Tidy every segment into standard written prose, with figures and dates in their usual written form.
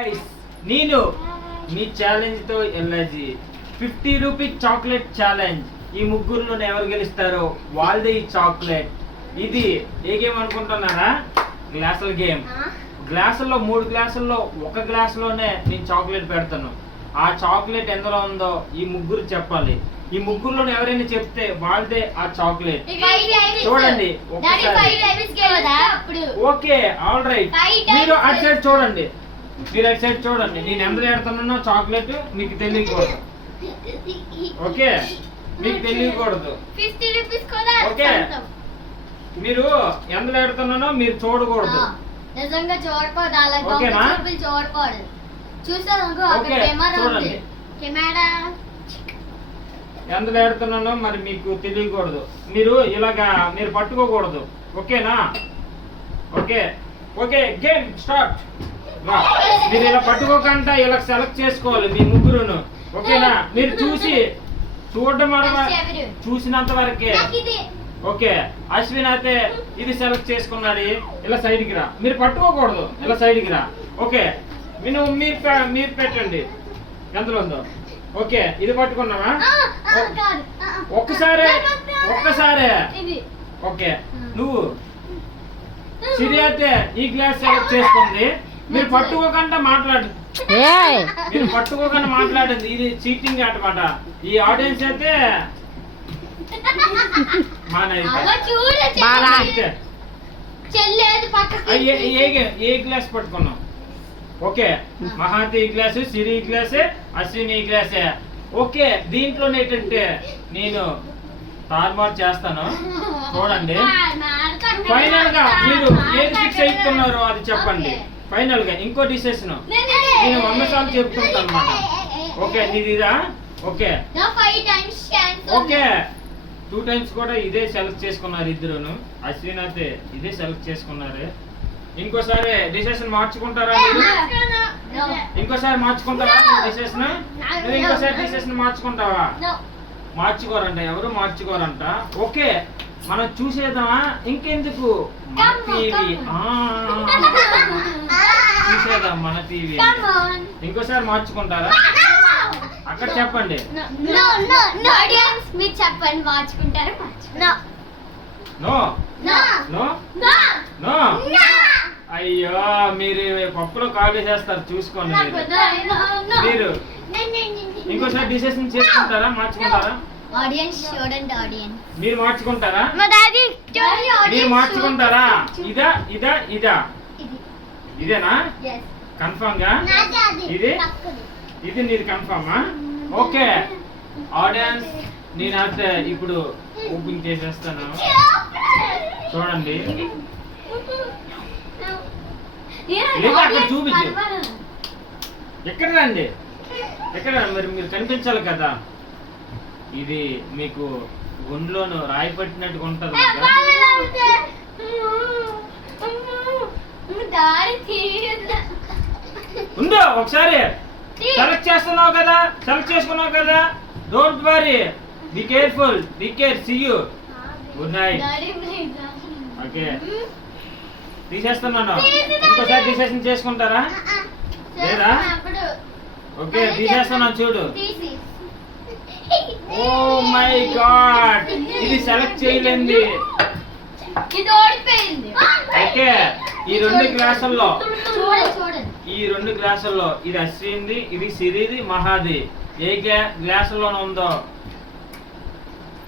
Guys, నేను మీ challenge తో LIG 50 rupees chocolate challenge. ఈ ముగ్గురులో ఎవరు గెలుస్తారో వాళ్ళదే ఈ చాక్లెట్. ఇది ఏ గేమ్ అనుకుంటున్నారా? గ్లాసుల గేమ్. గ్లాసుల్లో 3 గ్లాసుల్లో ఒక గ్లాసులోనే నేను చాక్లెట్ పెడతాను. ఆ చాక్లెట్ ఎందులో ఉందో ఈ ముగ్గురు చెప్పాలి. ఈ ముగ్గురులో ఎవరైనా చెప్తే వాళ్ళదే ఆ చాక్లెట్. చూడండి ఓకే, ఆల్ రైట్. మీరు అటు సైడ్ చూడండి, మీరు అటు సైడ్ చూడండి. నేను ఎంత పెడుతున్నానో చాక్లెట్ మీకు తెలియకూడదు. ఓకే, మీకు తెలియకూడదు. ఓకే, మీరు ఎంత పెడుతున్నానో మీరు చూడకూడదు. నిజంగా చూడకూడదు. అలా చూడకూడదు. చూసాను అక్కడ కెమెరా ఉంది. కెమెరా ఎంత పెడుతున్నానో మరి మీకు తెలియకూడదు. మీరు ఇలాగా మీరు పట్టుకోకూడదు. ఓకేనా? Okay okay, game start. మీరు ఇలా పట్టుకోకుండా ఇలా సెలెక్ట్ చేసుకోవాలి మీ ముగ్గురును. ఓకేనా? మీరు చూడడం చూసినంత వరకే. ఓకే, అశ్విన్ అయితే ఇది సెలెక్ట్ చేసుకున్నాడు. ఇలా సైడ్కి రా, మీరు పట్టుకోకూడదు. ఇలా సైడ్కి రా. ఓకే, మీరు పెట్టండి ఎంతలో ఉందో. ఓకే, ఇది పట్టుకున్నావా? ఒక్కసారే. ఓకే, నువ్వు సిరి అయితే ఈ గ్లాస్ సెలెక్ట్ చేసుకుంది. మీరు పట్టుకోకుండా మాట్లాడింది. ఇది చీటింగ్ అన్నమాట. ఈ ఆడియన్స్ అయితే ఏ గ్లాస్ పట్టుకున్నాం? ఓకే, మహాతి ఈ గ్లాసు, సిరి ఈ గ్లాసే, అశ్విని ఈ గ్లాసే. ఓకే, దీంట్లో ఏంటంటే నేను తారుమారు చేస్తాను. చూడండి, ఫైనల్ గా మీరు ఏది ఫిక్స్ అవుతున్నారో అది చెప్పండి. ఫైనల్ గా ఇంకో డిసిషన్ నేను 100 సార్లు చెప్తుంటాను అన్నమాట. ఓకే, నీది ఇదా? ఓకే ఓకే, 2 టైమ్స్ కూడా ఇదే సెలెక్ట్ చేసుకున్నారు ఇద్దరును. అశ్విన్ అయితే ఇదే సెలెక్ట్ చేసుకున్నారు. ఇంకోసారి డిసిషన్ మార్చుకుంటారా మీరు? ఇంకోసారి మార్చుకుంటారా డిసిషన్? నువ్వు ఇంకోసారి డిసిషన్ మార్చుకుంటావా? మార్చుకోరంట, ఎవరు మార్చుకోరంట. ఓకే, మనం చూసేద్దామా? ఇంకెందుకు, మన టీవీ చూసేద్దాం, మన టీవీ. ఇంకోసారి మార్చుకుంటారా? అక్కడ చెప్పండి. చెప్పండి, మార్చుకుంటారా? No no no. అయ్యో, మీరు పప్పులో కాల్ చేస్తారు, చూసుకోండి. మీరు ఇంకోసారి డిసిషన్ చేసుకుంటారా? మార్చుకుంటారా? మీరు మార్చుకుంటారా? మీరు మార్చుకుంటారా? ఇదేనా కన్ఫర్మ్ గా? ఇది నీది కన్ఫర్మా? ఓకే ఆడియన్స్, నేనైతే ఇప్పుడు ఓపెన్ చేసేస్తాను. చూడండి, అక్కడ చూపించు. ఎక్కడ రండి, ఎక్కడ మరి మీరు కనిపించాలి కదా. ఇది మీకు గుండెలోను రాయి పట్టినట్టుగా ఉంటది కదా. ఉందో ఒకసారి సెలెక్ట్ చేసుకున్నావు కదా. Don't worry, be careful, be care. See you, good night. Okay, తీసేస్తున్నాను. ఇంకోసారి డిసిషన్ చేసుకుంటారా లేదా? ఓకే, తీసేస్తున్నాను. చూడు. ఓ మై గాడ్, ఇది సెలెక్ట్ చేయలేంది. ఓకే, ఈ 2 గ్లాసుల్లో ఇది అశ్విన్ది, ఇది సిరిది, మహాది. ఏ గ్లాసులోనే ఉందో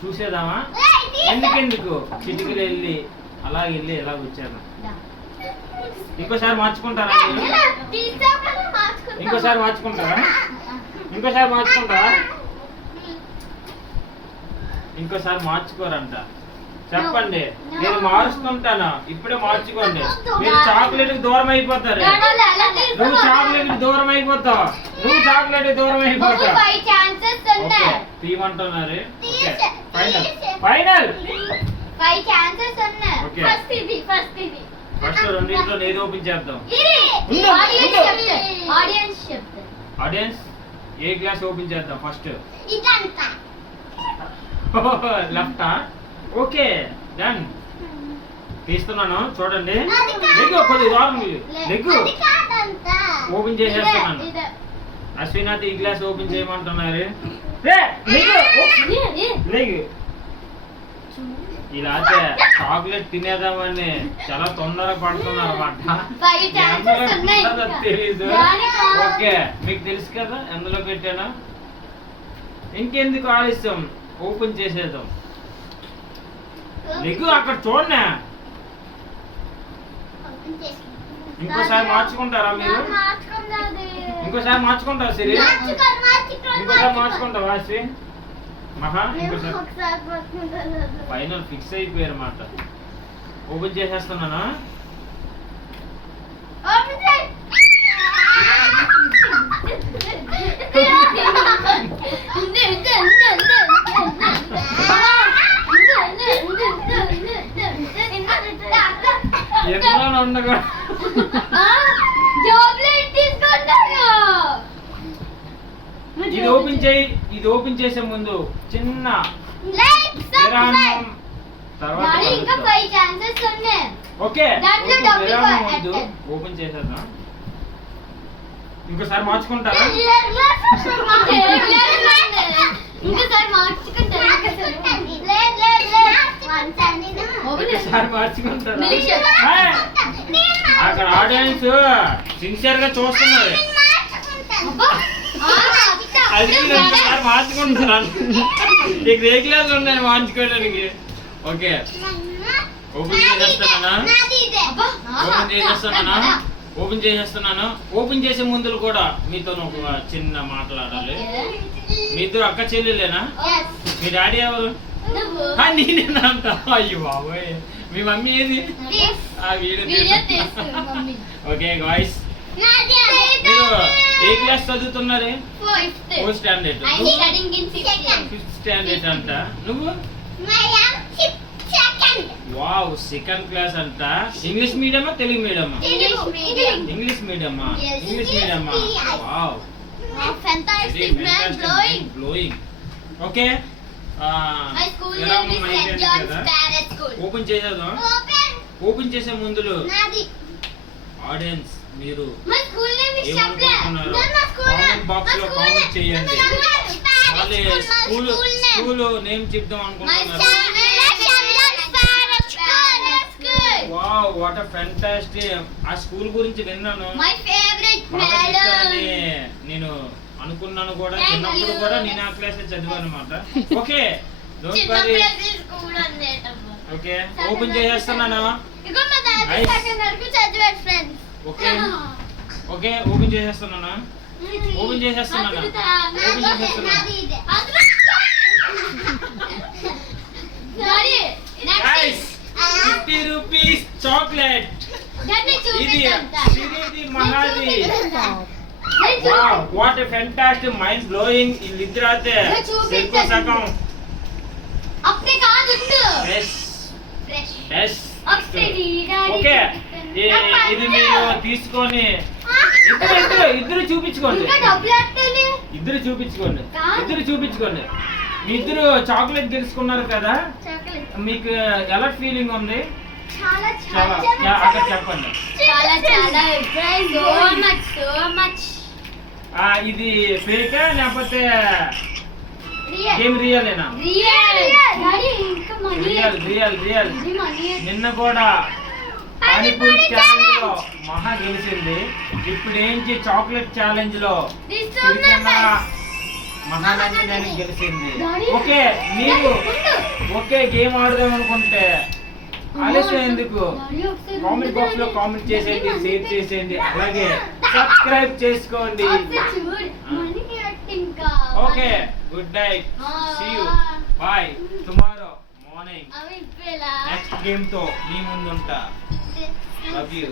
చూసేద్దామా? ఎందుకు చిటికలు వెళ్ళి అలా వచ్చాను. ఇంకోసారి మార్చుకుంటారా? ఇంకోసారి మార్చుకుంటారా? ఇంకోసారి మార్చుకోరంట. చెప్పండి, నేను మారుస్తుంటాను. ఇప్పుడే మార్చుకోండి. మీరు చాక్లెట్ కి దూరం అయిపోతారు. నువ్వు చాక్లెట్ కి దూరం అయిపోతావు. తీయమంటున్నారు. ఫైనల్ ఫస్ట్ రెండింటిలో ఏది ఓపెన్ చేద్దాం? ఆడియన్స్, ఏ గ్లాస్ ఓపెన్ చేద్దాం ఫస్ట్? లెఫ్టా? Okay, done. తీస్తున్నాను చూడండి. లెగ్గు కొద్ది దూరం లెగ్గు ఓపెన్ చేసేస్తున్నాను. అశ్వినాథ్ ఈ గ్లాస్ ఓపెన్ చేయమంటున్నారు. లెగ్గు ఇలా చాక్లెట్ తినేదామని చాలా తొందరగా పడుతున్నారు అన్నమాట. తెలీదు. ఓకే మీకు తెలుసు కదా ఎందులో పెట్టానా. ఇంకెందుకు ఆలస్యం ఓపెన్ చేసేద్దాం. లెగ్గు అక్కడ చూడనా. ఇంకోసారి మార్చుకుంటారా మీరు? ఇంకోసారి మార్చుకుంటారా సిరి? ఇంకోసారి మార్చుకుంటావా శ్రీ మహా? ఇంకోసారి ఫైనల్ ఫిక్స్ అయిపోయారు అన్నమాట. ఓపెన్ చేసేస్తున్నానా. ఎన్నో ఉండగా ఇది ఓపెన్ చేయి. ఇది ఓపెన్ చేసే ముందు చిన్న విరామం. తర్వాత ఇంకా 5 ఛాన్సెస్ ఉన్నాయి. ఓకే దాంట్లో విరామం ముందు ఓపెన్ చేసేద్దాం. ఇంకోసారి మార్చుకుంటారా? ఇంకోసారి మార్చుకుంటారా? ఒకసారి మార్చుకుంటారా? అక్కడ ఆడియన్స్ సిన్సియర్ గా చూస్తున్నారు. అది ఒకసారి మార్చుకుంటున్నాను. నీకు ఏ క్లాస్ ఉన్నాయి మార్చుకోవడానికి? ఓకే ఓపెన్ చేసేస్తున్నానా. ఓపెన్ చేసేస్తున్నాను. ఓపెన్ చేసే ముందు కూడా మీతో ఒక చిన్న మాట్లాడాలి. మీ ఇద్దరు అక్క చెల్లెలేనా? మీ డాడీ ఎవరు? నేనేనా అంట. అయ్యో బాబోయ్ మీ మమ్మీ ఏది? ఆ వీడియో. ఓకే గాయ్స్ మీరు ఏ క్లాస్ చదువుతున్నారు? 4th standard. 5th స్టాండర్డ్ అంట. నువ్వు? వావ్ 2nd క్లాస్ అంట. ఇంగ్లీష్ మీడియమా తెలుగు మీడియమా? ఇంగ్లీష్ మీడియమా? ఇంగ్లీష్ మీడియమా? Wow fantastic man blowing. Okay my school name is St. John's Parrot School. Open చేసేద్దాం. ఓపెన్ చేసే ముందులో ఆడియన్స్ మీరు my school name is Shabla. Comment box లో కామెంట్ చేయండి. వాళ్ళే స్కూల్ నేమ్ చెప్దాం అనుకుంటున్నారు. Wow what a fantastic. ఆ స్కూల్ గురించి విన్నాను. my favorite బాగా madam. చెప్తారని నేను అనుకున్నాను కూడా. చిన్నప్పుడు కూడా నేను ఆ క్లాస్ చదివాను అన్నమాట. Okay don't worry. స్కూల్ అనేటప్పుడు ఓకే ఓపెన్ చేసేస్తున్నాను. ఇగో మా డాడీ సెకండ్ వరకు చదివాడు ఫ్రెండ్స్. ఓకే ఓకే ఓపెన్ చేసేస్తున్నాను. ఓపెన్ చేసేస్తున్నాను. ఓపెన్ చేసేస్తున్నాను. Daddy guys 50 rupees chocolate. Daddy ఇది చూపిస్తా. సిరిది మహాది. Wow what a fantastic mind blowing. వీళ్ళిద్దరైతే సెల్ఫ్ సగం అప్పుడే కాదు ఫ్రెష్ ఫ్రెష్ ఫ్రెష్. అప్స్టడీ డాడీ. ఓకే ఇది మీరు తీసుకొని ఇద్దరు చూపించుకోండి. ఇంకా డబ్బులు ఎట్టాలి? ఇద్దరు చూపించుకోండి. ఇద్దరు చూపించుకోండి. మీ ఇద్దరు చాక్లెట్ గెలుచుకున్నారు కదా. చాక్లెట్ మీకు ఎలా ఫీలింగ్ ఉంది? చాలా చాలా చాలా అక్కడ చెప్పండి. చాలా చాలా సో మచ్ ఇది ఫేకా లేకపోతే రియల్ గేమ్ రియలేనా? రియల్ డాడీ ఇంకా మనీ రియల్ రియల్ రియల్. ఇది మనీ. నిన్న కూడా పానీపూరి ఛాలెంజ్ లో మహా గెలిచింది. ఇప్పుడు ఏంటి చాక్లెట్ ఛాలెంజ్ లో సిరికన్నా మహానందిని గెలిచింది. ఓకే మీరు ఓకే గేమ్ ఆడదాం అనుకుంటే ఆలస్యం ఎందుకు? కామెంట్ బాక్స్ లో కామెంట్ చేసేయండి, షేర్ చేసేయండి, అలాగే సబ్స్క్రైబ్ చేసుకోండి. Okay good night, see you, bye. Tomorrow morning next game తో మీ ముందుంటా. Love you.